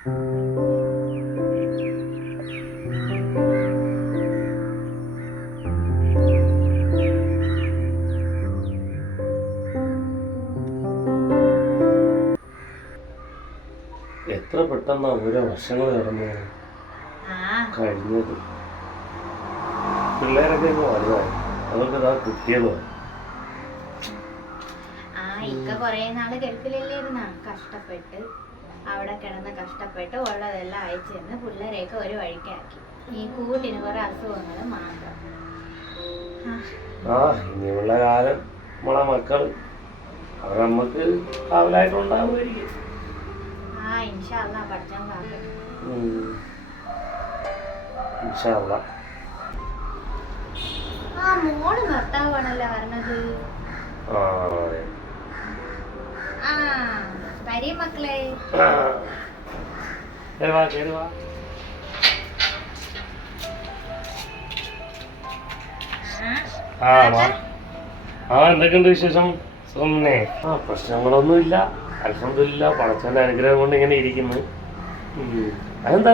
എത്ര പെട്ടെന്നാ ഓരോ വർഷങ്ങൾ കടന്നു കഴിഞ്ഞത്. പിള്ളേരൊക്കെ ഇപ്പൊ വലുതായി, അവർക്ക് ഇതാ കുട്ടികളുമായി. കൊറേ നാള് ഗൾഫിലല്ലായിരുന്ന കഷ്ടപ്പെട്ട് അവിടെ കിടന്ന് കഷ്ടപ്പെട്ട് ഉള്ളതെല്ലാം അയച്ചു തന്ന് പിള്ളേരെയൊക്കെ ഒരു വഴിക്കാക്കി. ഈ കൂട്ടിന് കുറെ അസുഖങ്ങൾ മാത്രം. ഇനിയുള്ള കാലം നമ്മളെ മക്കള് അവർ നമ്മക്ക് കാവലായിട്ടുണ്ടാവുമായിരിക്കും. ഇൻഷാ അല്ലാഹ് പഠിച്ചാൻ കാക്കട്ടെ. ഇൻഷാ അല്ലാഹ്. മോള് ഭർത്താവാണല്ലോ പറഞ്ഞത്. വരീ മക്കളെ. എന്തൊക്കെയുണ്ട് വിശേഷം? സുഖമേ. പ്രശ്നങ്ങളൊന്നുമില്ല, അൽഹംദുലില്ലാ. പടച്ചവന്റെ അനുഗ്രഹം കൊണ്ട് ഇങ്ങനെ ഇരിക്കുന്നു. അതെന്താ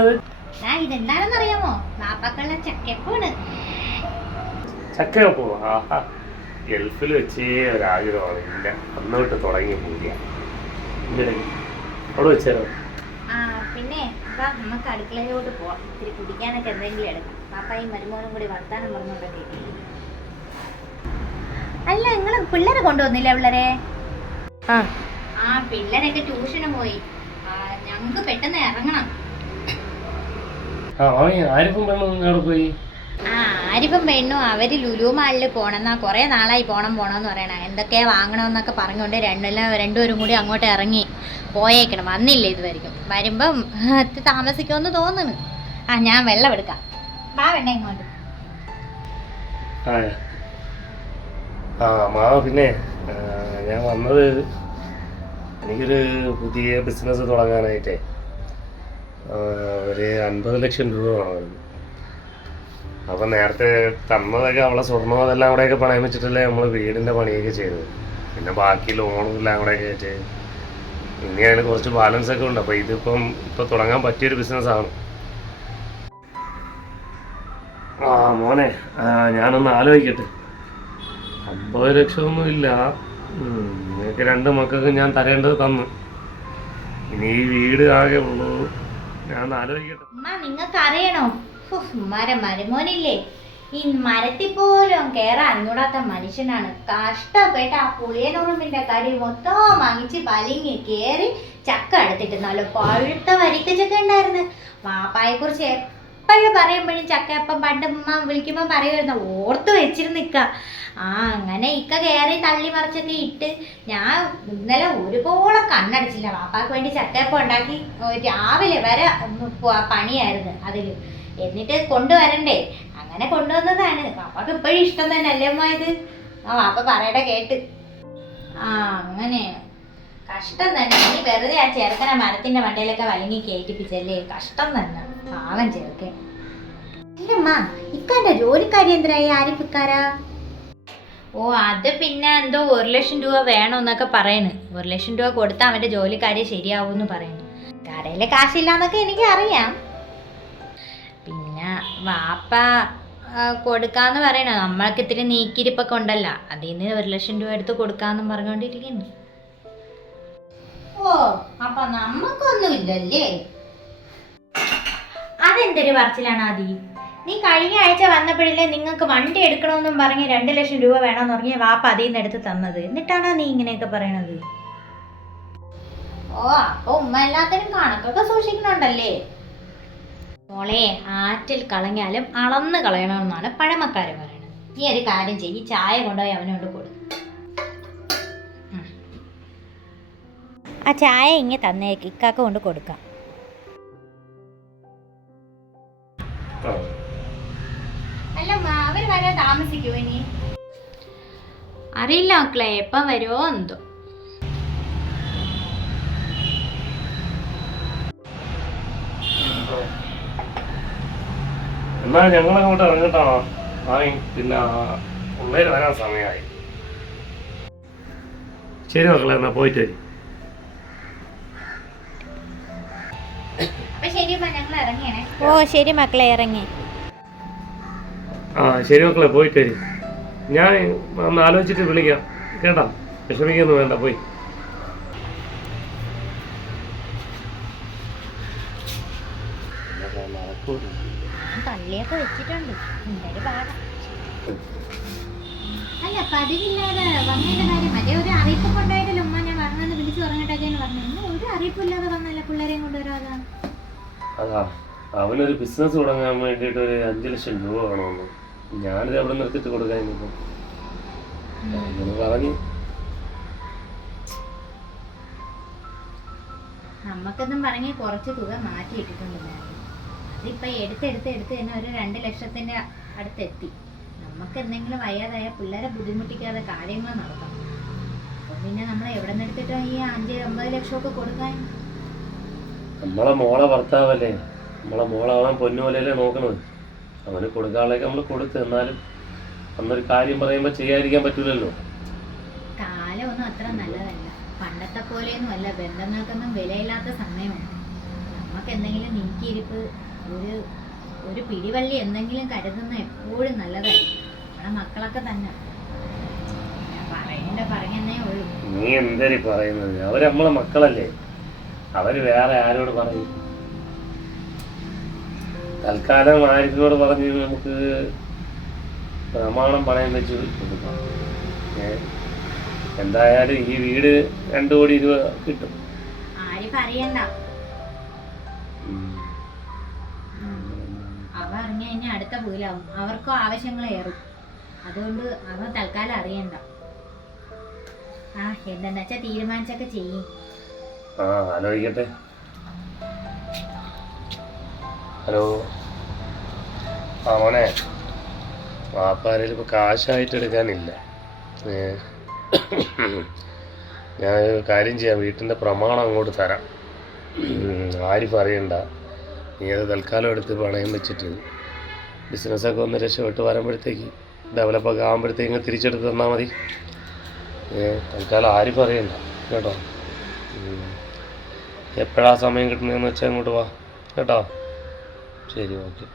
ഇതെന്താണെന്നറിയാമോ? നാപ്പക്കളുടെ ചക്കയപ്പാണ്. ചക്കയപ്പോ? ഗൾഫിൽ വെച്ചേ ഒരാഗ്രഹമാണ്. ഇല്ല, അന്ന് വിട്ട് തുടങ്ങി പോയില്ല. അവിടെ വെച്ചാലോ? പിന്നെ നമുക്ക് അടുക്കളയിലോട്ട് പോവാം. ഇത്തിരി കുടിക്കാനൊക്കെ എന്തെങ്കിലും എടുക്കാം. പാപ്പായും മരുമോനും കൂടി വർത്താനം പറഞ്ഞോണ്ടൊക്കെ. അല്ല, നിങ്ങള് പിള്ളേരെ കൊണ്ടുവന്നില്ല? പിള്ളേരെ പിള്ളേരൊക്കെ ട്യൂഷന് പോയി. ഞങ്ങക്ക് പെട്ടെന്ന് ഇറങ്ങണം. ആരിഫും പെണ്ണും അവര് ലുലു മാളില് പോണെന്നാ. കൊറേ നാളായി പോണോന്ന് പറയണ. എന്തൊക്കെയാ വാങ്ങണമെന്നൊക്കെ പറഞ്ഞുകൊണ്ട് രണ്ടുപേരും കൂടി അങ്ങോട്ട് ഇറങ്ങി പോയേക്കണം. വന്നില്ല ഇതുവരെയും. വരുമ്പം താമസിക്കുമെന്ന് തോന്നുന്നു. ഞാൻ വെള്ളം എടുക്കാം. വാ വേണ്ട ഇങ്ങോട്ട്. പിന്നെ ഞാൻ വന്നത് എനിക്കൊരു പുതിയ ബിസിനസ് തുടങ്ങാനായിട്ടേ ഒരു 50 ലക്ഷം രൂപ വേണമായിരുന്നു. അപ്പം നേരത്തെ തന്നതൊക്കെ അവളെ സ്വർണ്ണം അതെല്ലാം കൂടെയൊക്കെ പണയം വെച്ചിട്ടല്ലേ നമ്മൾ വീടിൻ്റെ പണിയൊക്കെ ചെയ്തത്. പിന്നെ ബാക്കി ലോണും എല്ലാം കൂടെയൊക്കെ ആയിട്ട് ഇനി അതിൽ കുറച്ച് ബാലൻസ് ഒക്കെ ഉണ്ട്. അപ്പോൾ ഇപ്പോൾ തുടങ്ങാൻ പറ്റിയൊരു ബിസിനസ്സാണ്. മോനെ, ഞാനൊന്ന് ആലോചിക്കട്ടെ. 50 ലക്ഷമൊന്നും ഇല്ല. നിങ്ങൾക്ക് 2 മക്കൾക്ക് ഞാൻ തരേണ്ടത് തന്നു. ഇനി ഈ വീട് ആകെ ഉള്ളൂ. ഞാൻ ആലോചിക്കട്ടെ. നിങ്ങൾക്ക് അറിയണോ, മരുമോനില്ലേ, ഈ മരത്തിൽ പോലും കേറാൻ അറിഞ്ഞൂടാത്ത മനുഷ്യനാണ്. കഷ്ടപ്പെട്ട് ആ പുളിയനുറുമ്പിന്റെ കടി മൊത്തം വാങ്ങിച്ച് വലിങ്ങി കയറി ചക്ക എടുത്തിട്ട് നല്ല പഴുത്ത വരിക്ക ചക്ക ഉണ്ടായിരുന്നു. വാപ്പായെ കുറിച്ച് എപ്പോഴും പറയുമ്പോഴും ചക്ക എപ്പം പണ്ട് ഉമ്മ വിളിക്കുമ്പോൾ പറയുമായിരുന്നു, ഓർത്ത് വെച്ചിരുന്നിക്ക. അങ്ങനെ ഇക്ക കയറി തള്ളി മറിച്ചൊക്കെ ഇട്ട് ഞാൻ ഇന്നലെ ഒരുപോലെ കണ്ണടച്ചില്ല. വാപ്പാക്ക് വേണ്ടി ചക്കയപ്പം ഉണ്ടാക്കി രാവിലെ വരെ പണിയായിരുന്നു അതിൽ. എന്നിട്ട് കൊണ്ടുവരണ്ടേ, അങ്ങനെ കൊണ്ടുവന്നതാണ്. വാപ്പാക്ക് ഇപ്പോഴും ഇഷ്ടം തന്നെ അല്ലേ അമ്മ ഇത്? വാപ്പ പറയട്ടെ കേട്ട്. അങ്ങനെ കഷ്ടം തന്നെ. നീ വെറുതെ ആ ചെറുക്കനെ മരത്തിന്റെ മണ്ടയിലൊക്കെ വലിങ്ങി കയറ്റിപ്പിച്ചല്ലേ. കഷ്ടം തന്നെ, പാവം ചെറുക്കൻ. ഇല്ലമ്മ, ഇക്കാന്റെ ജോലിക്കാരി എന്തിനായി? ആരിഫിക്കാരാ? അത് പിന്നെ എന്തോ 1 ലക്ഷം രൂപ വേണമെന്നൊക്കെ പറയണ്. 1 ലക്ഷം രൂപ കൊടുത്താൽ അവന്റെ ജോലിക്കാരി ശരിയാവൂന്ന് പറയുന്നു. കടയിലെ കാശില്ലാന്നൊക്കെ എനിക്ക് അറിയാം. പിന്നെ വാപ്പ കൊടുക്കാന്ന് പറയണ. നമ്മൾക്ക് ഇത്തിരി നീക്കിരിപ്പൊക്കെ ഉണ്ടല്ലോ, അതിൽ നിന്ന് 1 ലക്ഷം രൂപ എടുത്ത് കൊടുക്കാന്നും പറഞ്ഞോണ്ടിരിക്കുന്നു. അപ്പൊ നമ്മക്കൊന്നുമില്ലല്ലേ? അതെന്തൊരു പറച്ചിലാണ് ആദി? നീ കഴിഞ്ഞ ആഴ്ച വന്നപ്പോഴല്ലേ നിങ്ങൾക്ക് വണ്ടി എടുക്കണമെന്നും പറഞ്ഞ് 2 ലക്ഷം രൂപ വേണമെന്ന് പറഞ്ഞ് വാപ്പ അതിൽ നിന്ന് എടുത്ത് തന്നത്. എന്നിട്ടാണോ നീ ഇങ്ങനെയൊക്കെ പറയണത്? അപ്പൊ ഉമ്മ എല്ലാത്തിനും കണക്കൊക്കെ സൂക്ഷിക്കണുണ്ടല്ലേ? മോളെ, ആറ്റിൽ കളഞ്ഞാലും അളന്ന് കളയണമെന്നാണ് പഴമക്കാര് പറയുന്നത്. നീ ഒരു കാര്യം ചെയ്യ്, ചായ കൊണ്ടുപോയി അവനോട് കൊടുക്കും. ആ ചായ ഇങ്ങനെ തന്നേക്ക്, ഇക്കാക്ക കൊണ്ട് കൊടുക്കാം. അല്ല, അവര് വരാൻ താമസിക്കുമോ ഇനി? അറിയില്ല മക്കളെ, എപ്പം വരുമോ എന്തോ. എന്നാ ഞങ്ങളങ്ങോട്ട് ഇറങ്ങട്ടാണോ? പിന്നെ പിള്ളേര് വരാൻ സമയമായി. ശരി മക്കളെ, എന്നാ പോയിട്ട് വരും. ഞങ്ങൾ ഇറങ്ങിയണേ. ഓ ശരി മക്കളെ, ഇറങ്ങി. ആ ശരി മക്കളെ, പോയിട്ട് വരും. ഞാൻ ഒന്ന് ആലോചിച്ചിട്ട് വിളിക്കാം കേട്ടാ, വിഷമിക്കൊന്നും വേണ്ട, പോയി. പള്ളിയൊക്കെ വെച്ചിട്ടുണ്ട്, എന്തായാലും പാടാം. അല്ല പതിവില്ലാതെ വന്നതിന്റെ കാര്യം മറ്റേ ഒരു അറിയിപ്പ് കൊണ്ടായിട്ടല്ലോ ഉമ്മ ഞാൻ വന്നെന്ന് വിളിച്ചു പറഞ്ഞിട്ടൊക്കെയാണ് പറഞ്ഞത്. ഒരു അറിയിപ്പില്ലാതെ വന്നല്ല പിള്ളേരെയും കൊണ്ടുവരാതെ. അതാ അവനൊരു ബിസിനസ് തുടങ്ങാൻ വേണ്ടിയിട്ട് ഒരു 5 ലക്ഷം രൂപ വേണമെന്ന്. ഞാനിത് അവിടെ നിർത്തിട്ട് കൊടുക്കാൻ ഇനിയിപ്പം പറഞ്ഞു. നമ്മക്കെന്നും പറഞ്ഞ് കുറച്ച് തുക മാറ്റിയിട്ടിട്ടുണ്ട്. അതിപ്പോ എടുത്ത് തന്നെ ഒരു 2 ലക്ഷത്തിന്റെ അടുത്തെത്തി. നമുക്ക് എന്തെങ്കിലും വയ്യാതായ പിള്ളേരെ ബുദ്ധിമുട്ടിക്കാതെ കാര്യങ്ങൾ നടക്കണം. അപ്പൊ പിന്നെ നമ്മൾ എവിടെ നിന്ന് എടുത്തിട്ടോ ഈ 5-50 ലക്ഷമൊക്കെ കൊടുക്കാൻ? നമ്മളെ മോളെ ഭർത്താവല്ലേ, നമ്മളെ മോളാവാൻ പൊന്നുപോലെയല്ലേ നോക്കണത്. അവന് കൊടുക്കാനുള്ളതൊക്കെ നമ്മൾ കൊടുത്ത്, എന്നാലും അന്നൊരു കാര്യം പറയുമ്പോൾ ചെയ്യാതിരിക്കാൻ പറ്റൂലല്ലോ. കാലമൊന്നും അത്ര നല്ലതല്ല, പണ്ടത്തെ പോലെയൊന്നും അല്ല. ബന്ധങ്ങൾക്കൊന്നും വിലയില്ലാത്ത സമയമാണ്. നമുക്ക് എന്തെങ്കിലും നീക്കിയിരിപ്പ്, ഒരു പിടിവള്ളി എന്തെങ്കിലും കരുതുന്ന എപ്പോഴും നല്ലതായിരിക്കും. നമ്മുടെ മക്കളൊക്കെ തന്നെ പറഞ്ഞേ ഉള്ളൂ. നീ എന്തരി പറയുന്നത്? അവര് നമ്മളെ മക്കളല്ലേ, അവര് വേറെ ആരോട് പറയും? തൽക്കാലം ആരിഫിനോട് പറഞ്ഞ് നമുക്ക് പ്രമാണം പണയം വെച്ച് കൊടുക്കാം. എന്തായാലും ഈ വീട് 2 കോടി രൂപ കിട്ടും. ആരിഫ് അറിയണ്ട, അവ അറിഞ്ഞ കഴിഞ്ഞാൽ അടുത്ത പൂലാവും. അവർക്കും ആവശ്യങ്ങൾ ഏറും. അതുകൊണ്ട് അവ തൽക്കാലം അറിയണ്ട. എന്താന്ന് വെച്ചാ തീരുമാനിച്ചൊക്കെ ചെയ്യും. ആലോചിക്കട്ടെ. ഹലോ, മോനെ, വാപ്പാരയിൽ ഇപ്പോൾ കാശായിട്ട് എടുക്കാനില്ല. ഞാൻ കാര്യം ചെയ്യാം, വീട്ടിൻ്റെ പ്രമാണം അങ്ങോട്ട് തരാം. ആരിഫ് അറിയണ്ട. നീ അത് തൽക്കാലം എടുത്ത് പണയം വെച്ചിട്ട് ബിസിനസ്സൊക്കെ ഒന്ന് രക്ഷപ്പെട്ട് വരുമ്പോഴത്തേക്ക് ഡെവലപ്പൊക്കെ ആകുമ്പോഴത്തേക്ക് തിരിച്ചെടുത്ത് തന്നാൽ മതി. തൽക്കാലം ആരിഫ് അറിയണ്ട കേട്ടോ. എപ്പോഴാ സമയം കിട്ടുന്നതെന്ന് വെച്ചാൽ അങ്ങോട്ട് വാ കേട്ടോ. ശരി, ഓക്കെ.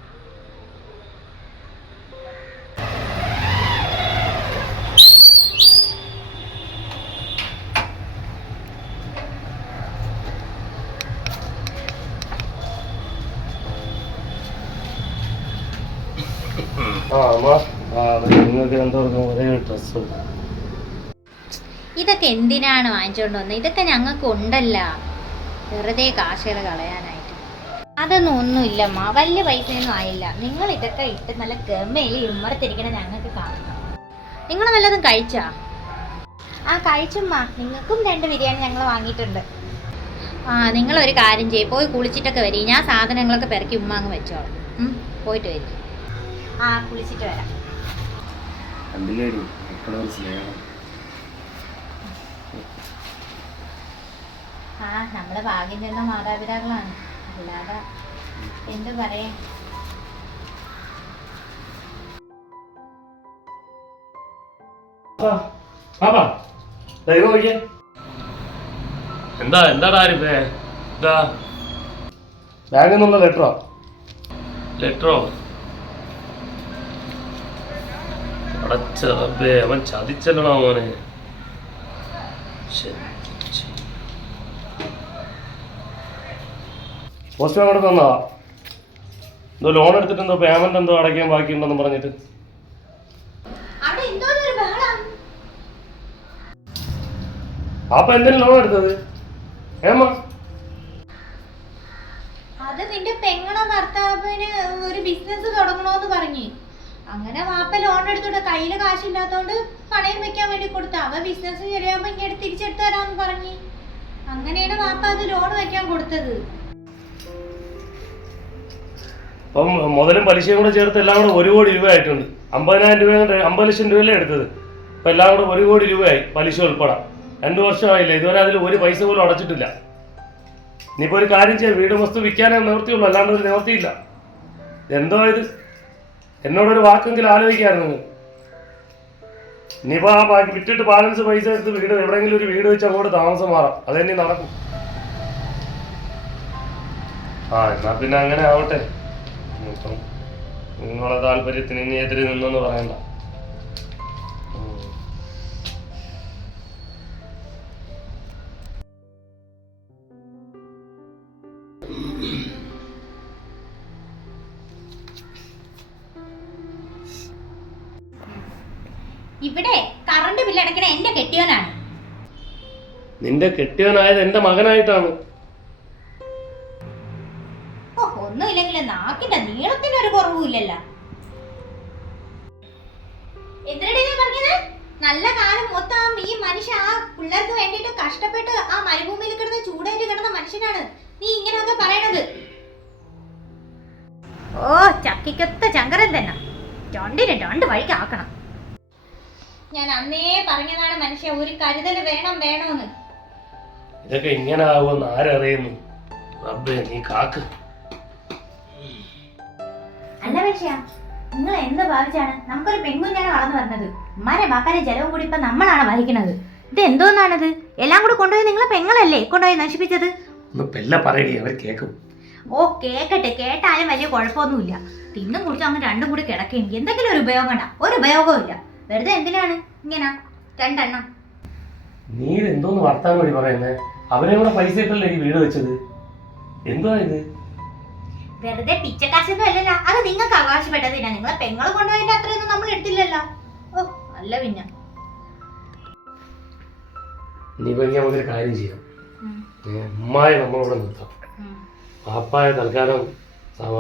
നിങ്ങൾക്ക് രണ്ടുപേർക്കും ഒരേ ഡ്രസ്സും. ഇതൊക്കെ എന്തിനാണ് വാങ്ങിച്ചോണ്ട് വന്നത്? ഇതൊക്കെ ഞങ്ങൾക്ക് ഉണ്ടല്ല, വെറുതെ കാശുകൾ കളയാനായിട്ട്. അതൊന്നും ഒന്നുമില്ലമ്മ, വലിയ പൈസയൊന്നും ആയില്ല. നിങ്ങൾ ഇതൊക്കെ ഇട്ട് നല്ല ഗമയിൽ ഉമ്മറത്തിരിക്കണ ഞങ്ങൾക്ക് കാണണം. നിങ്ങൾ വല്ലതും കഴിച്ചാ? കഴിച്ചുമ്മ, നിങ്ങൾക്കും 2 ബിരിയാണി ഞങ്ങൾ വാങ്ങിയിട്ടുണ്ട്. നിങ്ങളൊരു കാര്യം ചെയ്യും, പോയി കുളിച്ചിട്ടൊക്കെ വരി. ഞാൻ സാധനങ്ങളൊക്കെ പെരക്കി ഉമ്മ അങ്ങ് വെച്ചോളാം. പോയിട്ട് വരും. കുളിച്ചിട്ട് വരാം. നമ്മള് ഭാഗ്യം ചെന്ന മാതാപിതാക്കളാണ്, അല്ലാതെ എന്ത് പറയാ. എന്താടാ ആരിഫേ? എന്താ ബാങ്കിൽ നിന്നുള്ള ലെറ്ററോ? അടച്ചേ, അവൻ ചതിച്ചല്ലടാ മോനെ. പോസ്റ്റ്മാൻ കൂടെ തന്നതാ. എന്തോ ലോൺ എടുത്തിട്ട് എന്തോ പേയ്മെന്റ് എന്തോ അടയ്ക്കാൻ ബാക്കിയുണ്ടെന്ന് പറഞ്ഞിട്ട്. അപ്പൊ എന്തിനും ലോൺ എടുത്തത്? അത് നിന്റെ പെങ്ങളെ ഭർത്താവിന് ഒരു ബിസിനസ് തുടങ്ങണോന്ന് പറഞ്ഞ്, അങ്ങനെ വാപ്പ ലോൺ എടുത്തോണ്ട് കയ്യില് കാശില്ലാത്തോണ്ട് പണയം വെക്കാൻ വേണ്ടി കൊടുത്ത. അവ ബിസിനസ് ശരിയാകുമ്പോ ഇങ്ങനെ തിരിച്ചെടുത്ത് തരാന്ന് പറഞ്ഞ്, അങ്ങനെയാണ് വാപ്പ അത് ലോൺ വെക്കാൻ കൊടുത്തത്. അപ്പം മുതലും പലിശയും കൂടെ ചേർത്ത് എല്ലാം കൂടെ 1 കോടി രൂപ ആയിട്ടുണ്ട്. 50,000 രൂപ, 50 ലക്ഷം രൂപയല്ലേ എടുത്തത്. ഇപ്പം എല്ലാം കൂടെ 1 കോടി രൂപയായി, പലിശ ഉൾപ്പെടെ. 2 വർഷമായില്ലേ, ഇതുവരെ അതിൽ 1 പൈസ പോലും അടച്ചിട്ടില്ല. ഇനിയിപ്പോൾ ഒരു കാര്യം ചെയ്യാം, വീട് വസ്തു വിൽക്കാനേ നിവർത്തിയുള്ളൂ, അല്ലാണ്ട് ഒരു നിവർത്തിയില്ല. എന്തോ ഇത്, എന്നോടൊരു വാക്കെങ്കിലും ആലോചിക്കായിരുന്നു. ഇനിയിപ്പോൾ ബാക്കി വിറ്റിട്ട് ബാലൻസ് പൈസ എടുത്ത് വീട് എവിടെയെങ്കിലും ഒരു വീട് വെച്ച് അങ്ങോട്ട് താമസം മാറാം, അതെന്നെ നടക്കും. ആ എന്നാ പിന്നെ അങ്ങനെ ആവട്ടെ. ഇപ്പം നിങ്ങളെ താല്പര്യത്തിന് ഇനി എതിര് നിന്നെന്ന് പറയണ്ട. ഇവിടെ കറണ്ട് ബില്ല് അടയ്ക്കണ എന്റെ കെട്ടിയോനാണ്. നിന്റെ കെട്ടിയവനായത് എന്റെ മകനായിട്ടാണ്. ഓ ഒന്നുമില്ലെങ്കിലും നാക്കിന്റെ നീളത്തിന് ഒരു കുറവുമില്ലല്ലോ. എന്തിനാ ഞാൻ പറഞ്ഞത്? നല്ല കാലം മൊത്തം ഈ മനുഷ്യ ആ പിള്ളേർക്ക് വേണ്ടിയിട്ട് കഷ്ടപ്പെട്ട് ആ മരുഭൂമിയിൽ കിടന്ന് ചൂടേറ്റ് കിടന്ന മനുഷ്യനാണ് നീ ഇങ്ങനെയൊക്കെ പറയണത്. ഓ ചക്കിക്കൊത്ത ചങ്കരൻ തന്നെ, രണ്ടിനെ രണ്ട് വഴിക്ക് ആക്കണം. ഞാൻ അന്നേ പറഞ്ഞതാണ് മനുഷ്യ, ഒരു കരുതൽ വേണം വേണോന്ന്. ഇതൊക്കെ ഇങ്ങനെ ആവുമെന്ന് ആരറിയുന്നു? റബ്ബേ നീ കാക്ക്. അല്ല മനുഷ്യ, നിങ്ങൾ എന്ത് ഭാവിച്ചാണ് നമുക്കൊരു പെൺകുഞ്ഞാണ് വളർന്നു വരുന്നത്? ഉമ്മാരെ ബാക്കാരെ ജലവും കൂടി ഇപ്പൊ നമ്മളാണ് വഹിക്കുന്നത്. ഇത് എന്തോന്നാണിത്? എല്ലാം കൂടി കൊണ്ടുപോയി നിങ്ങളെ പെങ്ങളല്ലേ കൊണ്ടുപോയി നശിപ്പിച്ചത്? ഒന്ന് പെല്ല പറയടി, അവർ കേൾക്കും. ഓ കേക്കട്ടെ, കേട്ടാലും വലിയ കുഴപ്പമൊന്നുമില്ല. തിന്നും കുടിച്ചും അങ്ങ് രണ്ടും കൂടി കിടക്കുകയും എന്തെങ്കിലും ഒരു ഉപയോഗം ഉണ്ടാ? ഒരു ഉപയോഗവും ഇല്ല. വെറുതെ എന്തിനാണ് ഇങ്ങനെ രണ്ടെണ്ണം? നീ എന്തോന്ന് വർത്താൻ വേണ്ടി പറയുന്നേ? അവരെ കൂടെ പൈസ ഇട്ടല്ലേ ഈ വീട് വെച്ചത്? എന്തുവാ ഇത്? വെറുതെ പിച്ചക്കാശൊന്നും അല്ലല്ലോ, അത് നിങ്ങൾക്ക് അവകാശപ്പെട്ടതിനാ. നിങ്ങളെ പെങ്ങള് കൊണ്ടുപോയതിന്റെ അത്രയൊന്നും നമ്മൾ എടുത്തില്ലല്ലോ. ഓ അല്ല പിന്നെ നീ പറഞ്ഞ നമുക്കൊരു കാര്യം ചെയ്യാം. ഉമ്മായ നമ്മളിവിടെ നിർത്താം, പാപ്പായ തൽക്കാലം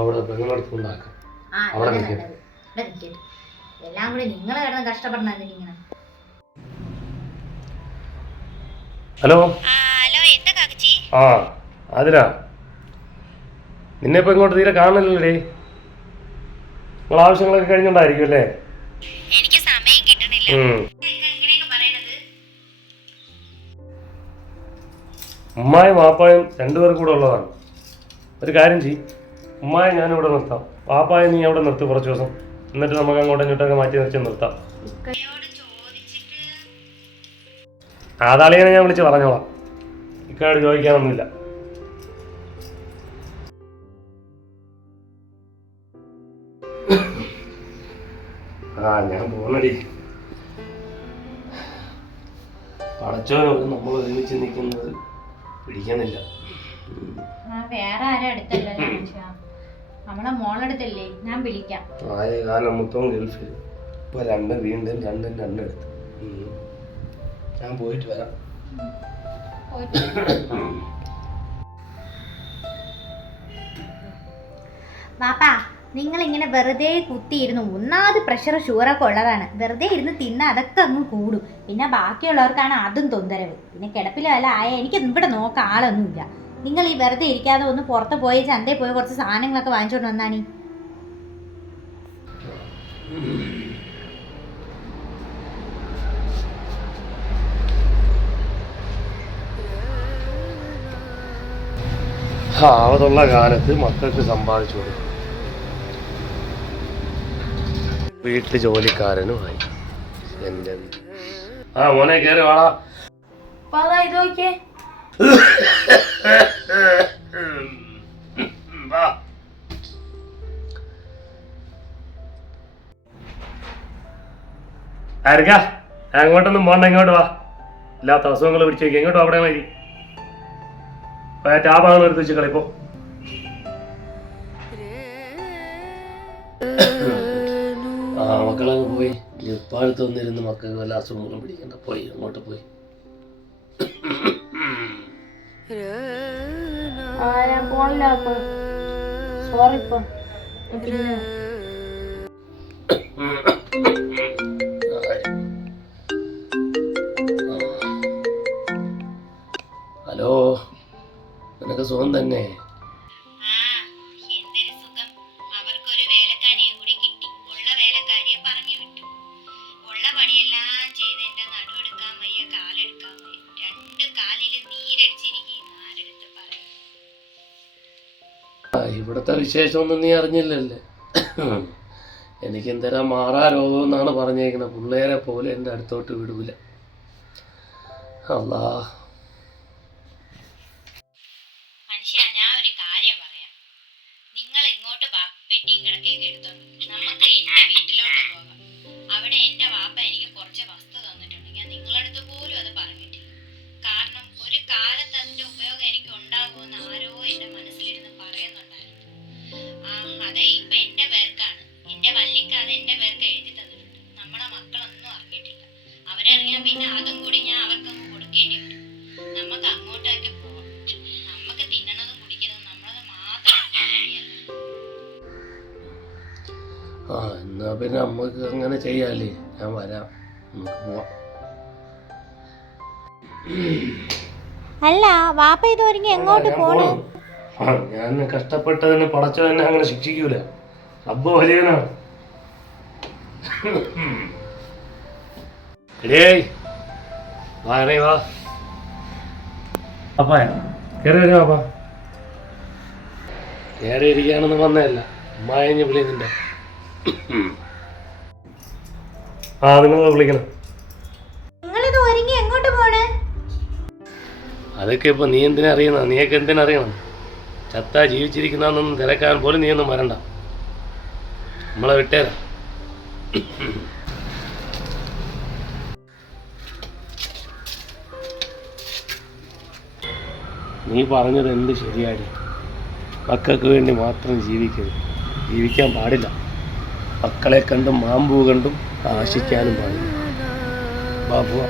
അവിടെ പെങ്ങളെടുത്ത് കൊണ്ടാക്കാം. അവിടെ നിൽക്കട്ടെ. എല്ലാം കൂടി നിങ്ങൾ കിടന്ന് കഷ്ടപ്പെടണത് ഇങ്ങനെ. ഹലോ എന്താ കാക്കച്ചി? ആ അതിനാ നിന്നെ ഇപ്പൊ ഇങ്ങോട്ട് തീരെ കാണുന്നില്ലല്ലേ? നിങ്ങൾ ആവശ്യങ്ങളൊക്കെ കഴിഞ്ഞോണ്ടായിരിക്കും അല്ലേ? എനിക്ക് സമയം കിട്ടണില്ല. ഉമ്മായും വാപ്പായും രണ്ടുപേർക്കും കൂടെ ഉള്ളതാണ്. ഒരു കാര്യം ചെയ്യും, ഉമ്മായെ ഞാനിവിടെ നിർത്താം, വാപ്പായെ നീ അവിടെ നിർത്തി കുറച്ച് ദിവസം. എന്നിട്ട് നമുക്ക് അങ്ങോട്ടും ഇങ്ങോട്ടൊക്കെ മാറ്റി വെച്ച് നിർത്താം. ആതാളിയെ ഞാൻ വിളിച്ച് പറഞ്ഞോളാം. ഇക്കാട് ചോദിക്കാനൊന്നുമില്ല. ആ ഞാൻ പോണടി. പടച്ചോനോട് നമ്മൾ ഒരുമിച്ച് നിൽക്കുന്നത് പിടിക്കുന്നില്ല. വേറെ ആരും അടുത്തല്ലോ, നമ്മളെ മോളെടുത്തല്ലേ, ഞാൻ വിളിക്കാം. ആയ കാലം മൊത്തം ഗൾഫിൽ, ഇപ്പൊ വീണ്ടും രണ്ടും എടുത്ത്. ഞാൻ പോയിട്ട് വരാം. പാപ്പാ നിങ്ങളിങ്ങനെ വെറുതെ കുത്തിയിരുന്നു, ഒന്നാമത് പ്രഷർ ഷുഗറൊക്കെ ഉള്ളതാണ്. വെറുതെ ഇരുന്ന് തിന്ന അതൊക്കെ അങ്ങ് കൂടും. പിന്നെ ബാക്കിയുള്ളവർക്കാണ് അതും തൊന്തരവ്. പിന്നെ കിടപ്പിലല്ല ആയ എനിക്ക് ഇവിടെ നോക്കാൻ ആളൊന്നുമില്ല. നിങ്ങൾ ഈ വെറുതെ ഇരിക്കാതെ ഒന്ന് പുറത്ത് പോയി ചന്തയിൽ പോയി കുറച്ച് സാധനങ്ങളൊക്കെ വാങ്ങിച്ചോണ്ട് വന്നാണ്. ആവതുള്ള കാലത്ത് മക്കൾക്ക് സമ്പാദിച്ചു കൊടുക്കും. വീട്ടിൽ ജോലിക്കാരനുമായി എന്റെ. ആ മോനെ കയറി വാടാ. ഇത് നോക്കിയേ. ആർക്കാ അങ്ങോട്ടൊന്നും പോണ്ട, ഇങ്ങോട്ട് വാ. ഇല്ലാത്ത അസുഖങ്ങൾ പിടിച്ചു വയ്ക്കുക. ഇങ്ങോട്ട് അവിടെ മതി. ടാപ്പാണ് എടുത്ത് വെച്ച് കളിപ്പോ. ആ മക്കളങ്ങ് പോയി. ഇപ്പാഴത്ത് വന്നിരുന്ന് മക്കൾക്ക് വല്ല അസുഖങ്ങളും പിടിക്കണ്ട. പോയി അങ്ങോട്ട് പോയി. ഞാൻ പോണില്ല. സോറി. ഹലോ, നിനക്ക് സുഖം തന്നെ? ഇവിടുത്തെ വിശേഷമൊന്നും നീ അറിഞ്ഞില്ലല്ലേ? എനിക്ക് എന്തേരാ മാറാ രോഗം എന്നാണ് പറഞ്ഞേക്കുന്നത്. പിള്ളേരെ പോലെ എൻ്റെ അടുത്തോട്ട് വിടൂല. അല്ലാ മനുഷ്യ, ഞാൻ ഒരു കാര്യം പറയാം. എന്റെ വീട്ടിലോട്ട് പോകാം. അവിടെ എന്റെ വാപ്പ എനിക്ക് കുറച്ച് വസ്തു തന്നിട്ടുണ്ട്. ഞാൻ നിങ്ങളടുത്ത് പോലും അത് പറഞ്ഞിട്ടില്ല. കാരണം ഒരു കാലത്ത് അതിന്റെ ഉപയോഗം എനിക്ക് ഉണ്ടാകുമെന്ന് ആരോ എന്റെ മനസ്സിലിരുന്ന് പറയുന്നുണ്ടായിരുന്നു. അതെ ഇപ്പൊ എന്റെ പേർക്കാണ്. എന്റെ വല്ലിക്കാത് എന്റെ പേർക്ക് എഴുതി തന്നിട്ടുണ്ട്. നമ്മളെ മക്കളൊന്നും അറിഞ്ഞിട്ടില്ല. അവരറിയാൻ പിന്നെ അതും കൂടി ഞാൻ അവർക്കങ്ങ് കൊടുക്കേണ്ടി വരും. നമുക്ക് അങ്ങോട്ടേക്ക് പോവാം. നമുക്ക് തിന്നണതും കുടിക്കുന്നതും നമ്മളത് മാത്രം എന്നാ പിന്നെ നമുക്ക് അങ്ങനെ ചെയ്യാല്ലേ. ഞാൻ വരാം, നമുക്ക് പോവാം. അല്ല വാപ്പ ഇത് ഒരുങ്ങി എങ്ങോട്ട് പോണു? ഞാൻ കഷ്ടപ്പെട്ടതിന് പടച്ചവനെ അങ്ങനെ ശിക്ഷിക്കൂല. റബ്ബ് വലിയവനാണ്. വാ വാ അപ്പാ കയറി വരും. അപ്പാ കയറി ഇരിക്കാനൊന്നും വന്നതല്ല, ഉമ്മായഞ്ഞ് വിളി നിന്റെ. നിങ്ങൾ വിളിക്കണം. നിങ്ങളിത് ഒരുങ്ങി എങ്ങോട്ട് പോണ്? അതൊക്കെ ഇപ്പൊ നീ എന്തിനാ അറിയുന്ന? നീയൊക്കെ എന്തിനറിയണം? ചത്താ ജീവിച്ചിരിക്കുന്നതൊന്നും തിരക്കാൻ പോലും നീ ഒന്നും വരണ്ട. നമ്മളെ വിട്ടേരാ. നീ പറഞ്ഞത് എന്ത് ശരിയാടി? മക്കൾക്ക് വേണ്ടി മാത്രം ജീവിക്കരുത്, ജീവിക്കാൻ പാടില്ല. മക്കളെ കണ്ടും മാമ്പൂ കണ്ടും ആശിക്കാനും പാടില്ല. ബാബുവാ